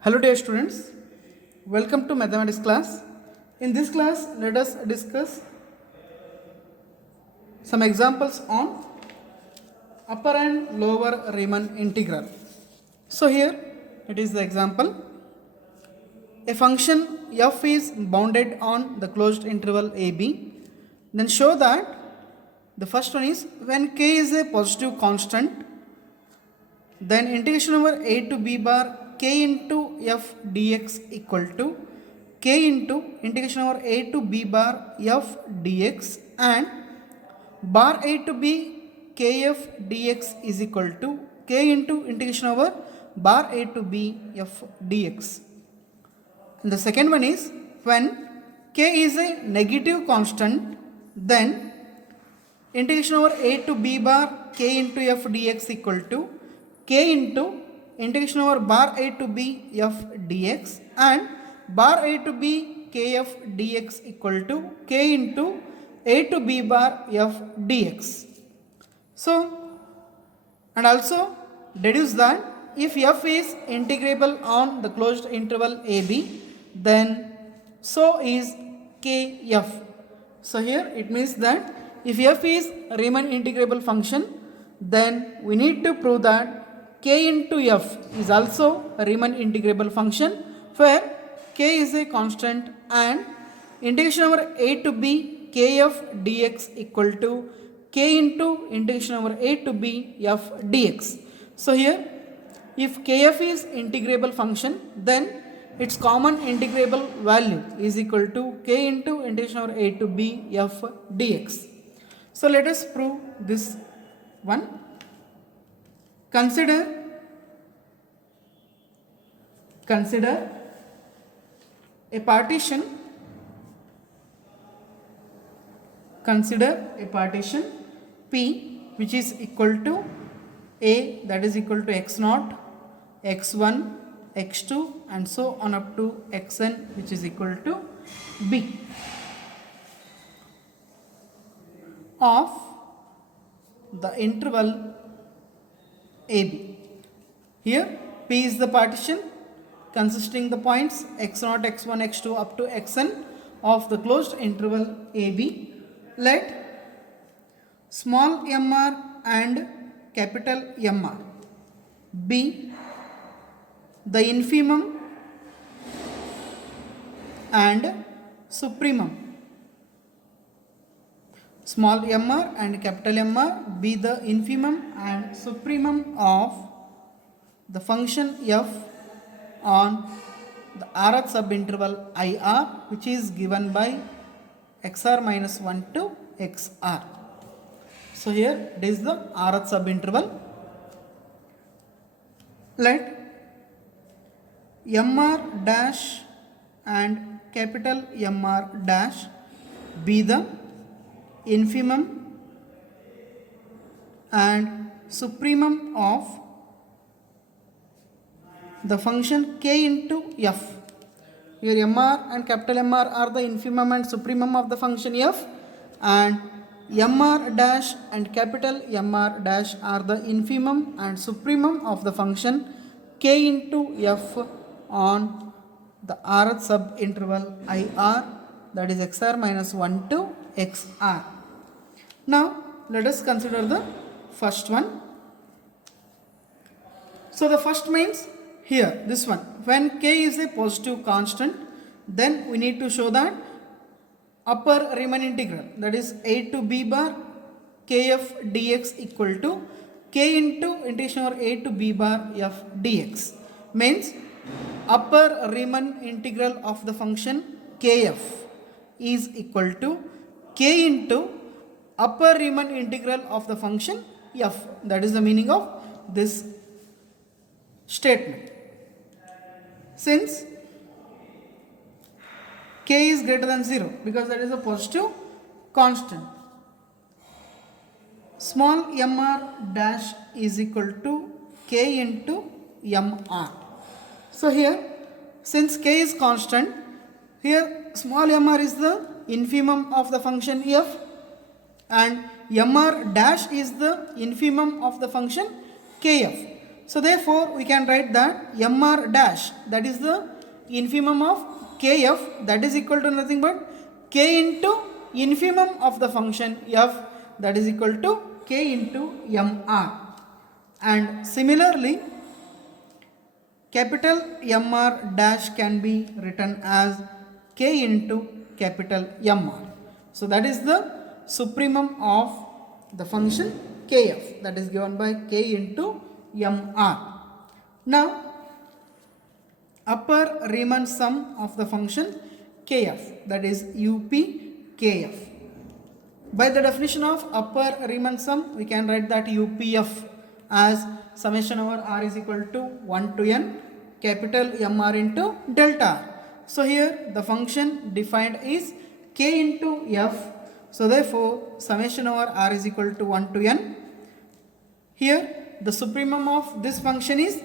Hello dear students, welcome to mathematics class. In this class, let us discuss some examples on upper and lower Riemann integral. So here it is the example. A function f is bounded on the closed interval ab. Then show that the first one is when k is a positive constant, then integration over a to b bar k into f dx equal to k into integration over a to b bar f dx, and bar a to b kf dx is equal to k into integration over bar a to b f dx. And the second one is when k is a negative constant, then integration over a to b bar k into f dx equal to k into integration over bar a to b f dx, and bar a to b kf dx equal to k into a to b bar f dx. So, and also deduce that if f is integrable on the closed interval ab, then so is kf. So here it means that if f is Riemann integrable function, then we need to prove that k into f is also a Riemann integrable function, where k is a constant and integration over a to b kf dx equal to k into integration over a to b f dx. So here if kf is integrable function, then its common integrable value is equal to k into integration over a to b f dx. So let us prove this one. Consider a partition. Consider a partition P which is equal to A, that is equal to x0, x1, x2 and so on up to xn, which is equal to B, of the interval AB. Here P is the partition consisting the points x0, x1, x2 up to xn of the closed interval AB. Let small mr and capital Mr be the infimum and supremum. Small mr and capital Mr be the infimum and supremum of the function f on the rth subinterval IR, which is given by xr minus 1 to xr. So here it is the rth subinterval. Let mr dash and capital Mr dash be the infimum and supremum of the function k into f. Here mr and capital Mr are the infimum and supremum of the function f, and mr dash and capital Mr dash are the infimum and supremum of the function k into f on the rth subinterval IR, that is xr minus 1 to xr. Now let us consider the first one. So the first means here this one, when k is a positive constant, then we need to show that upper Riemann integral, that is a to b bar kf dx equal to k into integration over a to b bar f dx, means upper Riemann integral of the function kf is equal to k into upper Riemann integral of the function f. That is the meaning of this statement. Since k is greater than 0, because that is a positive constant, small mr dash is equal to k into mr. So here, since k is constant, here small mr is the infimum of the function f and mr dash is the infimum of the function kf. So therefore we can write that mr dash, that is the infimum of kf, that is equal to nothing but k into infimum of the function f, that is equal to k into mr. And similarly capital mr dash can be written as k into capital mr. So that is the supremum of the function kf, that is given by k into mr. Now upper Riemann sum of the function kf, that is up kf. By the definition of upper Riemann sum, we can write that upf as summation over r is equal to 1 to n capital mr into delta r. So here the function defined is k into f. So therefore summation over r is equal to 1 to n. Here the supremum of this function is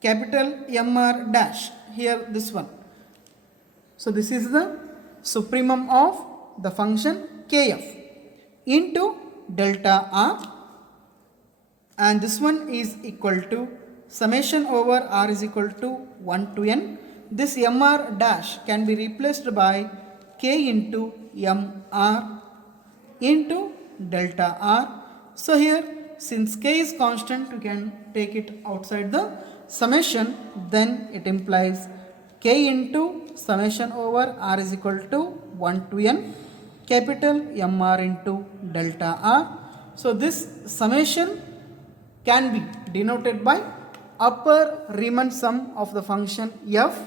capital mr dash, here this one. So this is the supremum of the function kf into delta r, and this one is equal to summation over r is equal to 1 to n. This mr dash can be replaced by k into mr into delta r. So here since k is constant, we can take it outside the summation, then it implies k into summation over r is equal to 1 to n capital mr into delta r. So this summation can be denoted by upper Riemann sum of the function f.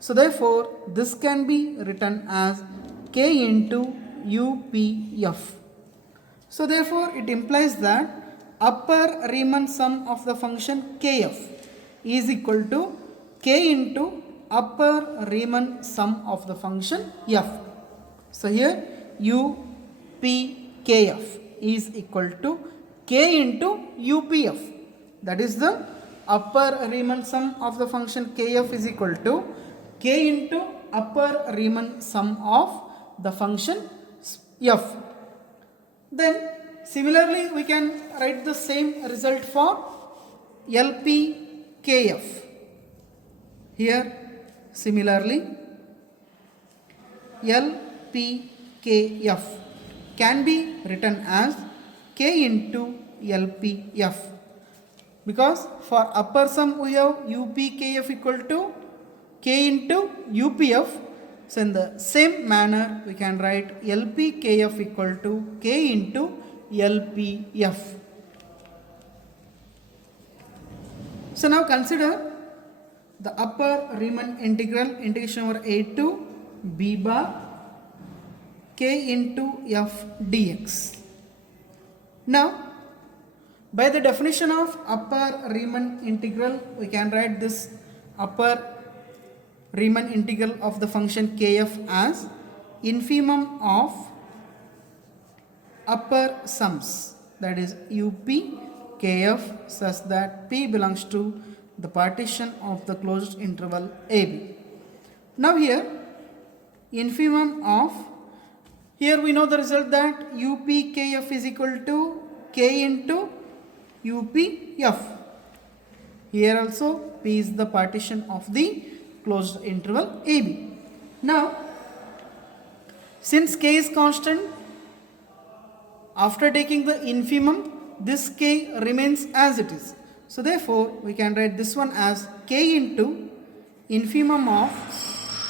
So therefore this can be written as k into upf. So therefore it implies that upper Riemann sum of the function kf is equal to k into upper Riemann sum of the function f. So here upkf is equal to k into upf, that is the upper Riemann sum of the function kf is equal to k into upper Riemann sum of the function f. Then similarly we can write the same result for LPKF. Here similarly LPKF can be written as k into LPF, because for upper sum we have UPKF equal to k into UPF. So in the same manner we can write LPKF equal to k into LPF. So now consider the upper Riemann integral, integration over a to b bar k into f dx. Now by the definition of upper Riemann integral, we can write this upper Riemann integral of the function kf as infimum of upper sums, that is up kf, such that p belongs to the partition of the closed interval ab. Now here infimum of, here we know the result that upkf is equal to k into upf. Here also p is the partition of the closed interval ab. Now since k is constant, after taking the infimum this k remains as it is. So therefore we can write this one as k into infimum of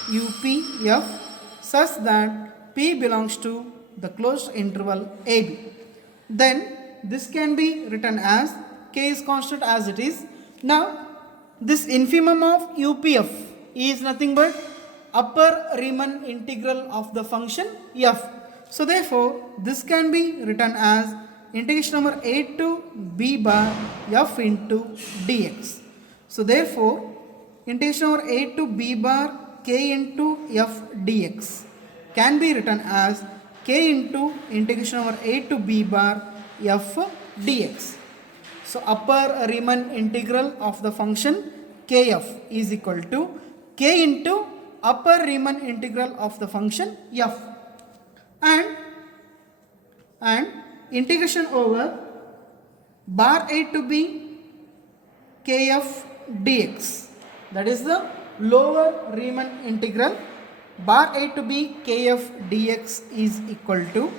upf, such that p belongs to the closed interval ab. Then this can be written as k is constant as it is. Now this infimum of upf is nothing but upper Riemann integral of the function f. So therefore this can be written as integration over a to b bar f into dx. So therefore integration over a to b bar k into f dx can be written as k into integration over a to b bar f dx. So upper Riemann integral of the function kf is equal to k into upper Riemann integral of the function f, and integration over bar a to b kf dx. That is the lower Riemann integral. Bar a to b kf dx is equal to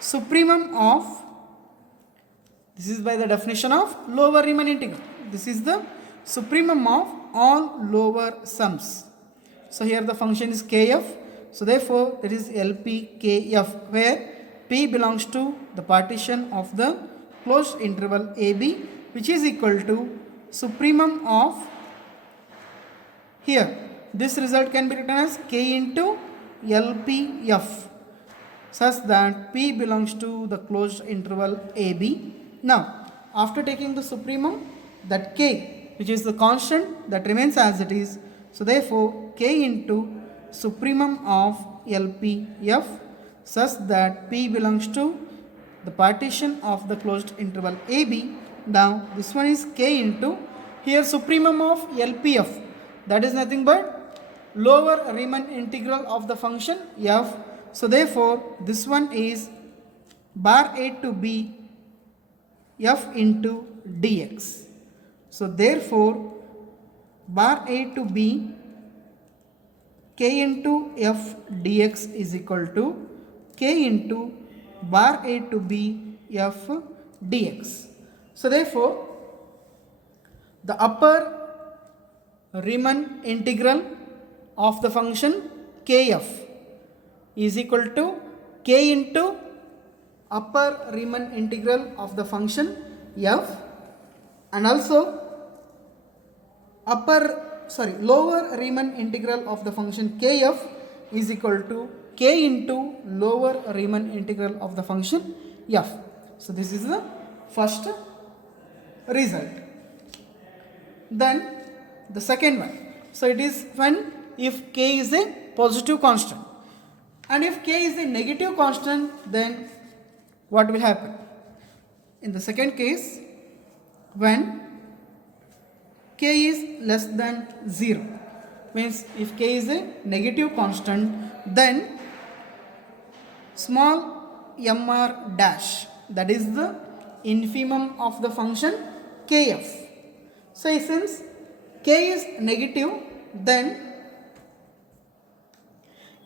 supremum of, this is by the definition of lower Riemann integral. This is the supremum of all lower sums. So here the function is kf. So therefore that is LP kf, where p belongs to the partition of the closed interval AB, which is equal to supremum of, here this result can be written as k into LPF, such that p belongs to the closed interval AB. Now after taking the supremum, that k, which is the constant, that remains as it is. So therefore k into supremum of LPF, such that p belongs to the partition of the closed interval AB. Now this one is k into, here supremum of LPF, that is nothing but lower Riemann integral of the function f. So therefore this one is bar a to b f into dx. So therefore bar a to b k into f dx is equal to k into bar a to b f dx. So therefore the upper Riemann integral of the function kf is equal to k into upper Riemann integral of the function f, and also lower Riemann integral of the function kf is equal to k into lower Riemann integral of the function f. So this is the first result. Then the second one. So it is when if k is a positive constant, and if k is a negative constant, then what will happen? In the second case, when k is less than 0, means if k is a negative constant, then small mr dash, that is the infimum of the function kf. So since k is negative, then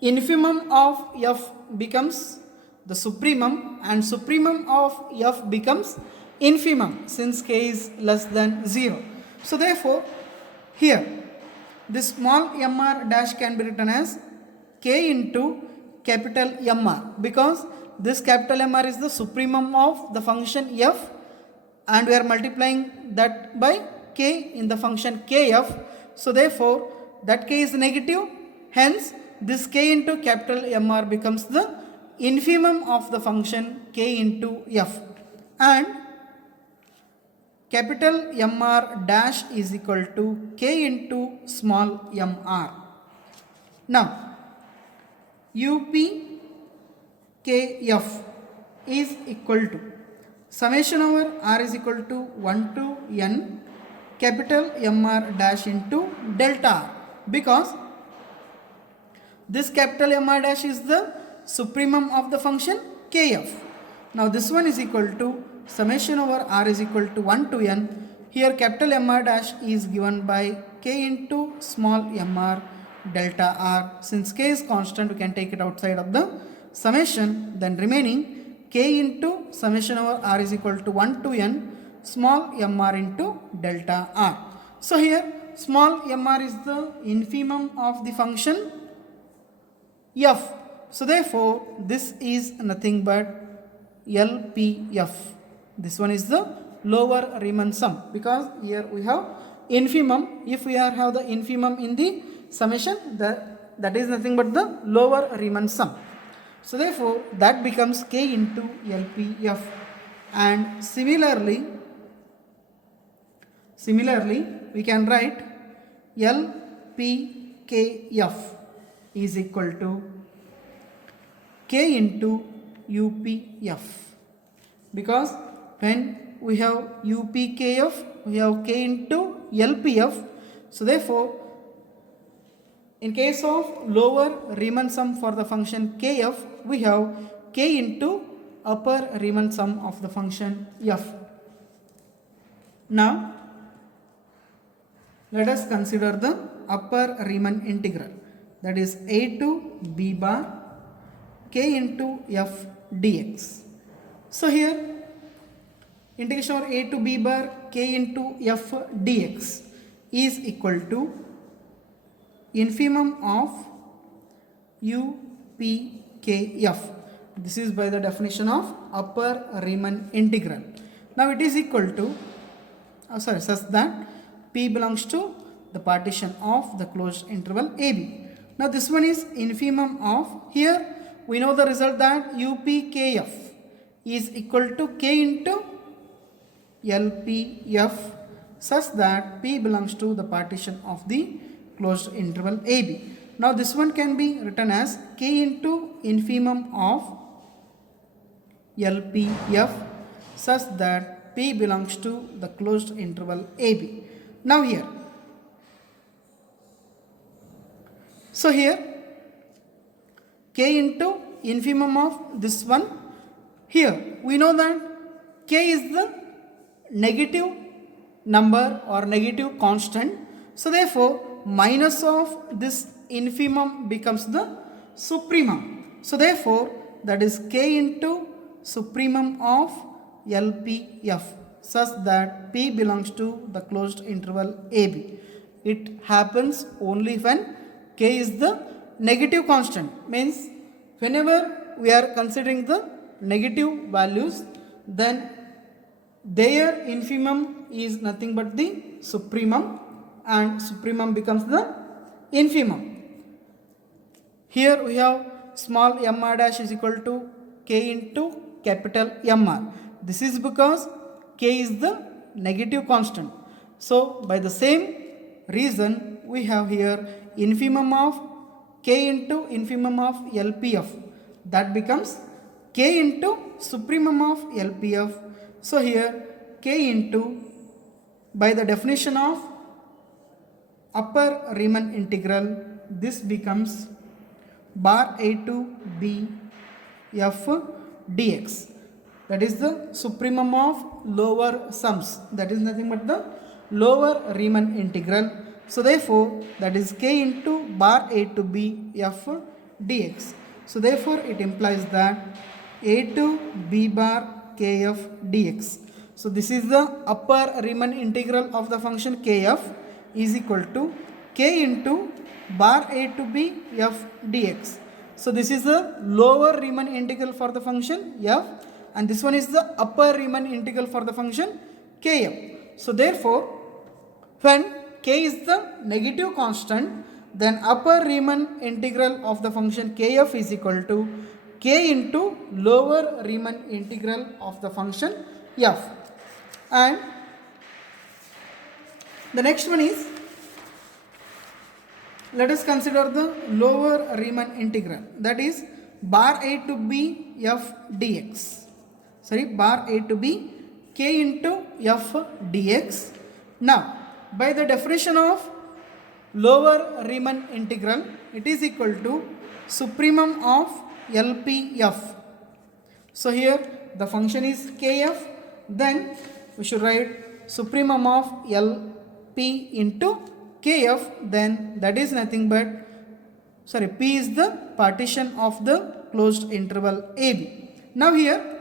infimum of f becomes the supremum, and supremum of f becomes infimum since k is less than 0. So therefore here this small mr dash can be written as k into capital Mr, because this capital Mr is the supremum of the function f, and we are multiplying that by k in the function kf. So therefore that k is negative, hence this k into capital Mr becomes the infimum of the function k into f, and capital Mr dash is equal to k into small mr. Now up kf is equal to summation over r is equal to 1 to n capital Mr dash into delta r, because this capital Mr dash is the supremum of the function kf. Now this one is equal to summation over r is equal to 1 to n. Here capital Mr dash is given by k into small mr delta r. Since k is constant, we can take it outside of the summation. Then remaining k into summation over r is equal to 1 to n small mr into delta r. So here small mr is the infimum of the function f. So therefore this is nothing but LPF. This one is the lower Riemann sum, because here we have infimum. If we have the infimum in the summation, that is nothing but the lower Riemann sum. So therefore that becomes k into LPF. And similarly we can write LPKF is equal to k into UPF, because when we have UPKF, we have k into LPF. So therefore in case of lower Riemann sum for the function kf, we have k into upper Riemann sum of the function f. Now let us consider the upper Riemann integral, that is a to b bar k into f dx. So here integration of a to b bar k into f dx is equal to infimum of u p k f. This is by the definition of upper Riemann integral. Now it is equal to such that p belongs to the partition of the closed interval AB. Now this one is infimum of, here we know the result that UPKF is equal to K into LPF such that P belongs to the partition of the closed interval AB. Now this one can be written as K into infimum of LPF such that P belongs to the closed interval AB. Now here, so here K into infimum of this one, here we know that K is the negative number or negative constant, so therefore minus of this infimum becomes the supremum. So therefore that is K into supremum of LPF such that P belongs to the closed interval AB. It happens only when K is the negative constant, means whenever we are considering the negative values, then their infimum is nothing but the supremum and supremum becomes the infimum. Here we have small mr dash is equal to K into capital MR. This is because K is the negative constant. So by the same reason we have here infimum of K into infimum of LPF, that becomes K into supremum of LPF. So here K into, by the definition of upper Riemann integral, this becomes bar a to b f dx, that is the supremum of lower sums, that is nothing but the lower Riemann integral. So therefore that is K into bar a to b f dx. So therefore it implies that a to b bar kf dx. So this is the upper Riemann integral of the function kf is equal to K into bar a to b f dx. So this is the lower Riemann integral for the function f, and this one is the upper Riemann integral for the function kf. So therefore when K is the negative constant, then upper Riemann integral of the function kf is equal to K into lower Riemann integral of the function f. And the next one is, let us consider the lower Riemann integral, that is bar a to b f dx. Sorry, bar a to b K into f dx. Now by the definition of lower Riemann integral, it is equal to supremum of LPF. So here the function is kf, then we should write supremum of LP into kf, then that is nothing but, P is the partition of the closed interval AB. Now here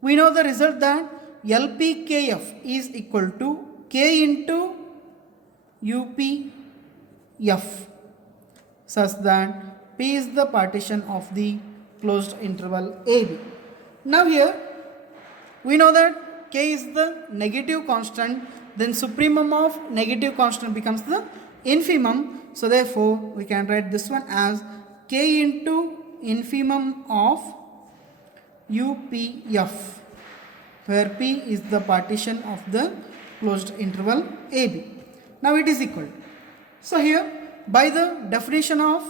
we know the result that LPKF is equal to K into UPF such that P is the partition of the closed interval AB. Now here we know that K is the negative constant, then supremum of negative constant becomes the infimum. So therefore we can write this one as K into infimum of UPF, where P is the partition of the closed interval AB. Now it is equal. So here by the definition of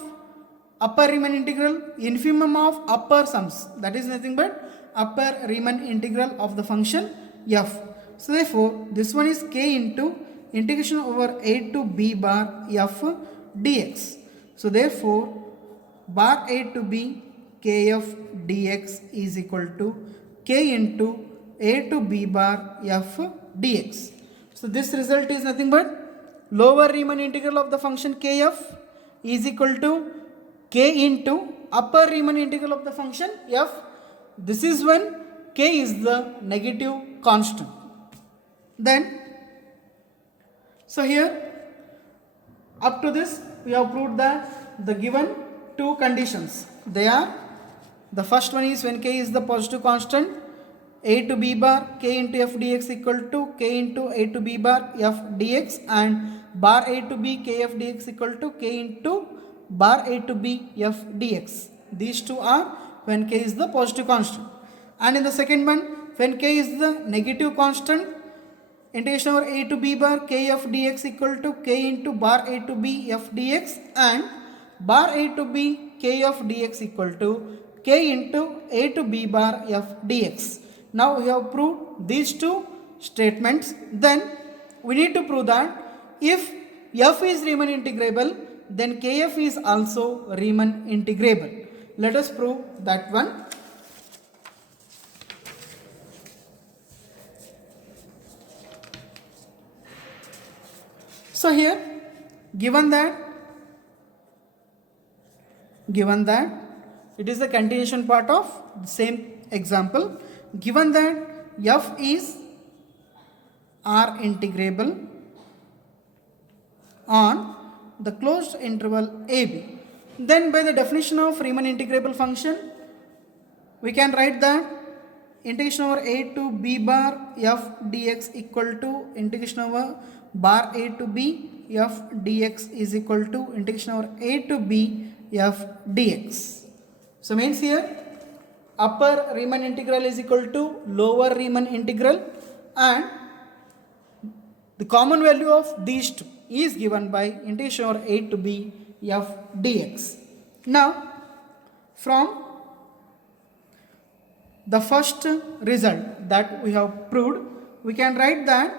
upper Riemann integral, infimum of upper sums, that is nothing but upper Riemann integral of the function f. So therefore this one is K into integration over a to b bar f dx. So therefore bar a to b kf dx is equal to K into a to b bar f dx. So this result is nothing but lower Riemann integral of the function kf is equal to k into upper Riemann integral of the function f. This is when k is the negative constant. Then, so here up to this we have proved that the given two conditions, they are, the first one is when k is the positive constant, a to b bar k into f dx equal to k into a to b bar f dx, and bar a to b k f dx equal to k into bar a to b f dx. These two are when k is the positive constant. And in the second one, when k is the negative constant, integration over a to b bar k f dx equal to k into bar a to b f dx, and bar a to b k of dx equal to k into a to b bar f dx. Now we have proved these two statements. Then we need to prove that if f is Riemann integrable, then kf is also Riemann integrable. Let us prove that one. So here, given that it is the continuation part of the same example, given that f is R integrable on the closed interval AB, then by the definition of Riemann integrable function, we can write that integration over a to b bar f dx equal to integration over bar a to b f dx is equal to integration over a to b f dx. So means here upper Riemann integral is equal to lower Riemann integral, and the common value of these two is given by integration over a to b f dx. Now from the first result that we have proved, we can write that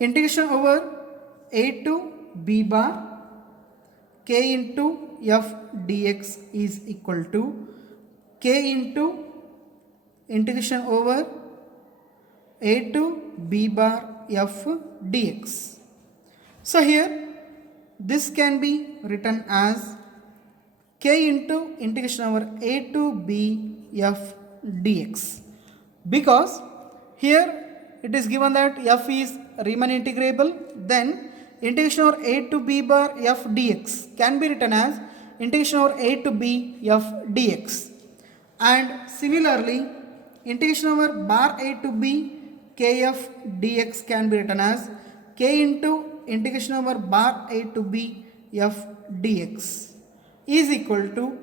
integration over a to b bar k into f dx is equal to k into integration over a to b bar f dx. So here this can be written as k into integration over a to b f dx, because here it is given that f is Riemann integrable, then integration over a to b bar f dx can be written as integration over a to b f dx, and similarly integration over bar a to b kf dx can be written as k into integration over bar a to b f dx is equal to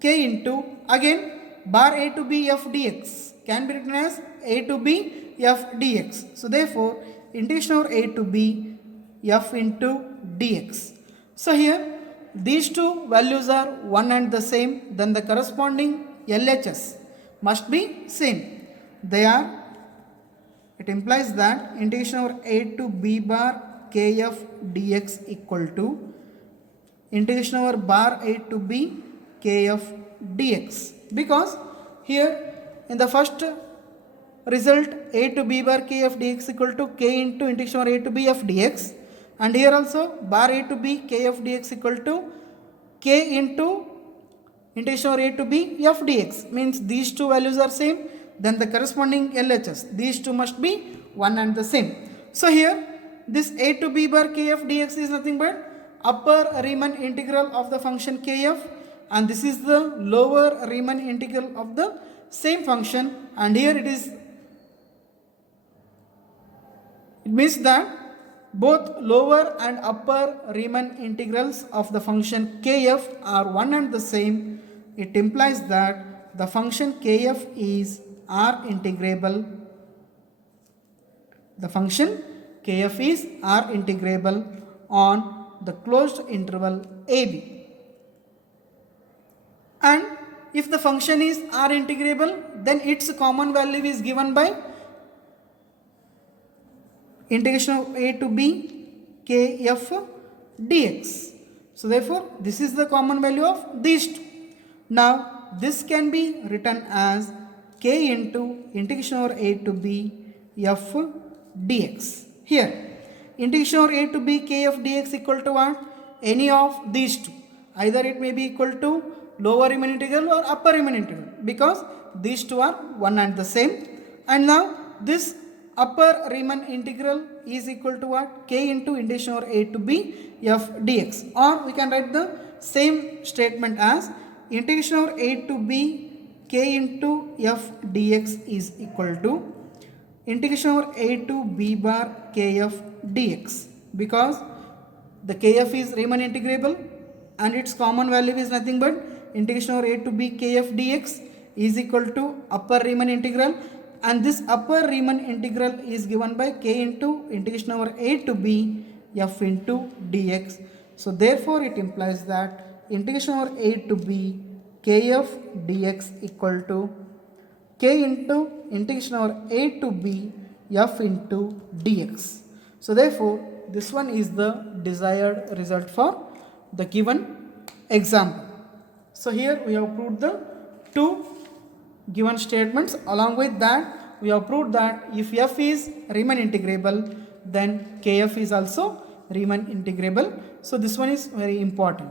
k into again bar a to b f dx can be written as a to b f dx. So therefore integration over a to b f into dx. So here these two values are one and the same, then the corresponding LHS must be same. They are, it implies that integration over a to b bar kf dx equal to integration over bar a to b kf dx, because here in the first result a to b bar kf dx equal to k into integration over a to b f dx, and here also bar a to b kf dx equal to k into integration over a to b f dx, means these two values are same, then the corresponding LHS, these two must be one and the same. So here this a to b bar kf dx is nothing but upper Riemann integral of the function kf, and this is the lower Riemann integral of the same function, and here it means that both lower and upper Riemann integrals of the function kf are one and the same. It implies that the function kf is R integrable. The function kf is R integrable on the closed interval AB. And if the function is R integrable, then its common value is given by integration of a to b kf dx. So therefore this is the common value of these two. Now this can be written as k into integration over a to b f dx. Here, integration over a to b kf dx equal to what? Any of these two. Either it may be equal to lower Riemann integral or upper Riemann integral, because these two are one and the same. And now this upper Riemann integral is equal to what? K into integration over a to b f dx. Or we can write the same statement as integration over a to b k into f dx is equal to integration over a to b bar kf dx, because the kf is Riemann integrable and its common value is nothing but integration over a to b kf dx is equal to upper Riemann integral, and this upper Riemann integral is given by k into integration over a to b f into dx. So therefore it implies that integration over a to b kf dx equal to k into integration over a to b f into dx. So therefore this one is the desired result for the given example. So here we have proved the two given statements. Along with that, we have proved that if f is Riemann integrable, then kf is also Riemann integrable. So this one is very important.